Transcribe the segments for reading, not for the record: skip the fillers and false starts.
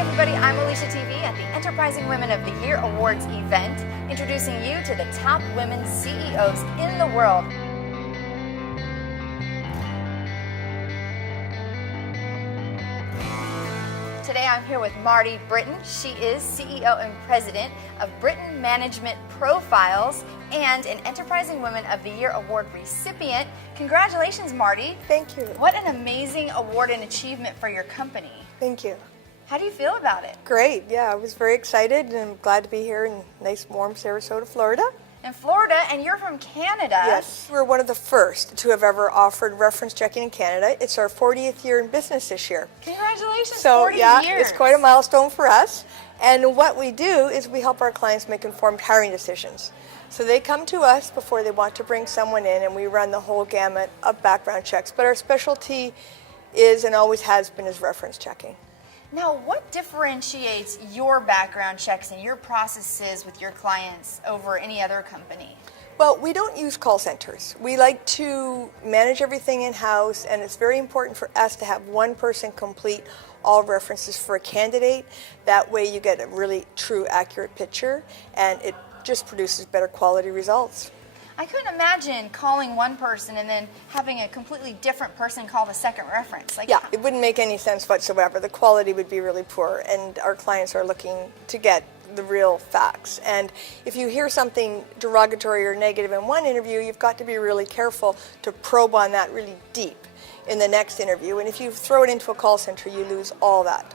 everybody, I'm Alisha TV at the Enterprising Women of the Year Awards event, introducing you to the top women CEOs in the world. Today I'm here with Marty Britton. She is CEO and President of Britton Management Profiles and an Enterprising Women of the Year Award recipient. Congratulations, Marty. Thank you. What an amazing award and achievement for your company. Thank you. How do you feel about it? Great. Yeah, I was very excited and I'm glad to be here in nice, warm Sarasota, Florida. In Florida, and you're from Canada. Yes, we're one of the first to have ever offered reference checking in Canada. It's our 40th year in business this year. Congratulations, So 40 yeah, years. it's quite a milestone for us. And what we do is we help our clients make informed hiring decisions. So they come to us before they want to bring someone in, and we run the whole gamut of background checks. But our specialty is and always has been is reference checking. Now, what differentiates your background checks and your processes with your clients over any other company? Well, we don't use call centers. We like to manage everything in-house, and it's very important for us to have one person complete all references for a candidate. That way you get a really true, accurate picture, and it just produces better quality results. I couldn't imagine calling one person and then having a completely different person call the second reference. Yeah, it wouldn't make any sense whatsoever. The quality would be really poor, and our clients are looking to get the real facts. And if you hear something derogatory or negative in one interview, you've got to be really careful to probe on that really deep in the next interview. And if you throw it into a call center, you lose all that.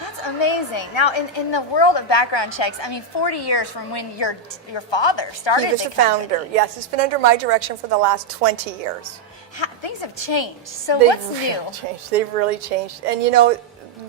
That's amazing. Now, in the world of background checks, I mean, 40 years from when your father started. He was the founder. Yes, it's been under my direction for the last 20 years. Things have changed. So They've what's really new? changed. They've really changed. And you know,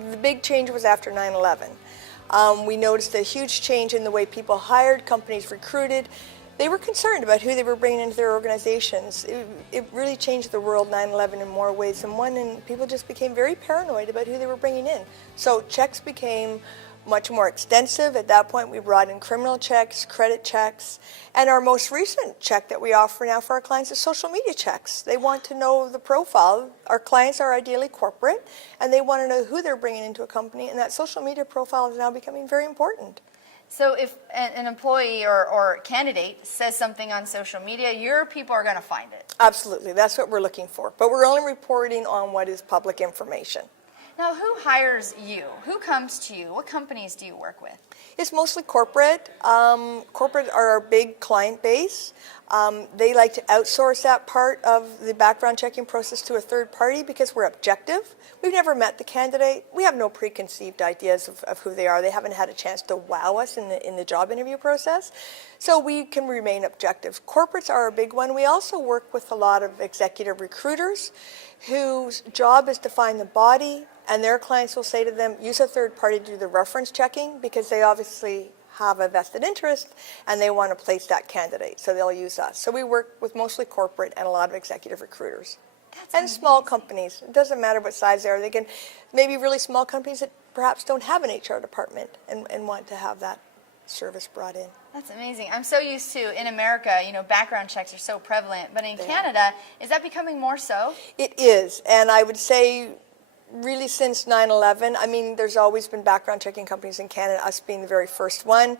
the big change was after 9/11. We noticed a huge change in the way people hired, companies recruited. They were concerned about who they were bringing into their organizations. It really changed the world, 9/11, in more ways than one, and people just became very paranoid about who they were bringing in. So checks became much more extensive. At that point, we brought in criminal checks, credit checks, and our most recent check that we offer now for our clients is social media checks. They want to know the profile. Our clients are ideally corporate, and they want to know who they're bringing into a company, and that social media profile is now becoming very important. So if an employee or candidate says something on social media, your people are going to find it. Absolutely. That's what we're looking for. But we're only reporting on what is public information. Now, who hires you? Who comes to you? What companies do you work with? It's mostly corporate. Corporate are our big client base. They like to outsource that part of the background checking process to a third party because we're objective. We've never met the candidate. We have no preconceived ideas of who they are. They haven't had a chance to wow us in the job interview process. So we can remain objective. Corporates are a big one. We also work with a lot of executive recruiters whose job is to find the body, and their clients will say to them, use a third party to do the reference checking because they obviously have a vested interest and they want to place that candidate, so they'll use us. So we work with mostly corporate and a lot of executive recruiters. And small companies. It doesn't matter what size they are. They can maybe really small companies that perhaps don't have an HR department and want to have that service brought in. That's amazing. I'm so used to, in America, you know, background checks are so prevalent, but in Canada, is that becoming more so? It is, and I would say really since 9/11, I mean, there's always been background checking companies in Canada, us being the very first one,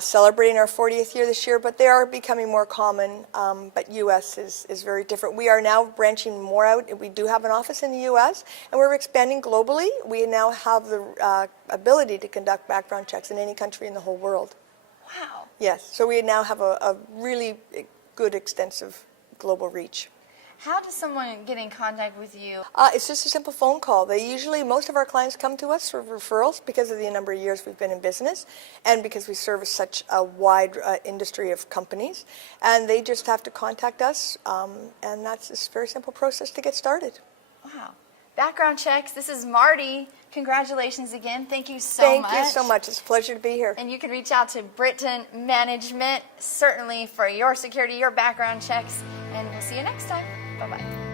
celebrating our 40th year this year, but they are becoming more common, but U.S. is very different. We are now branching more out. We do have an office in the U.S., and we're expanding globally. We now have the ability to conduct background checks in any country in the whole world. Wow. Yes, so we now have a really good, extensive global reach. How does someone get in contact with you? It's just a simple phone call. Most of our clients come to us for referrals because of the number of years we've been in business and because we service such a wide industry of companies. And they just have to contact us, and that's a very simple process to get started. Wow. Background checks. This is Marty. Congratulations again. Thank you so much. Thank you so much. It's a pleasure to be here. And you can reach out to Britton Management, certainly for your security, your background checks. And we'll see you next time. Bye-bye.